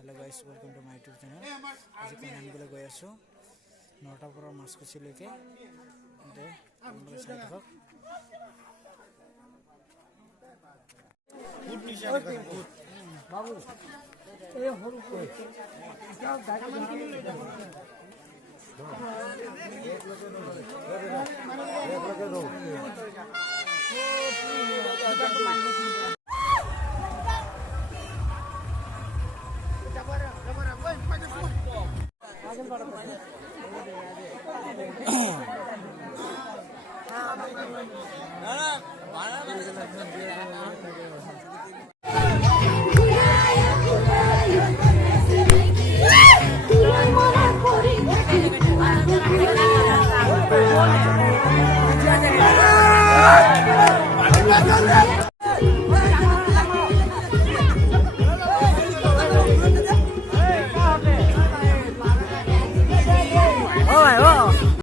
hello guys welcome to my YouTube channel आज कहीं आनबले गई आसो 9टा पर माछकुची लेके बाबू ए हरु को क्या दामान के ले जा एक लगे दो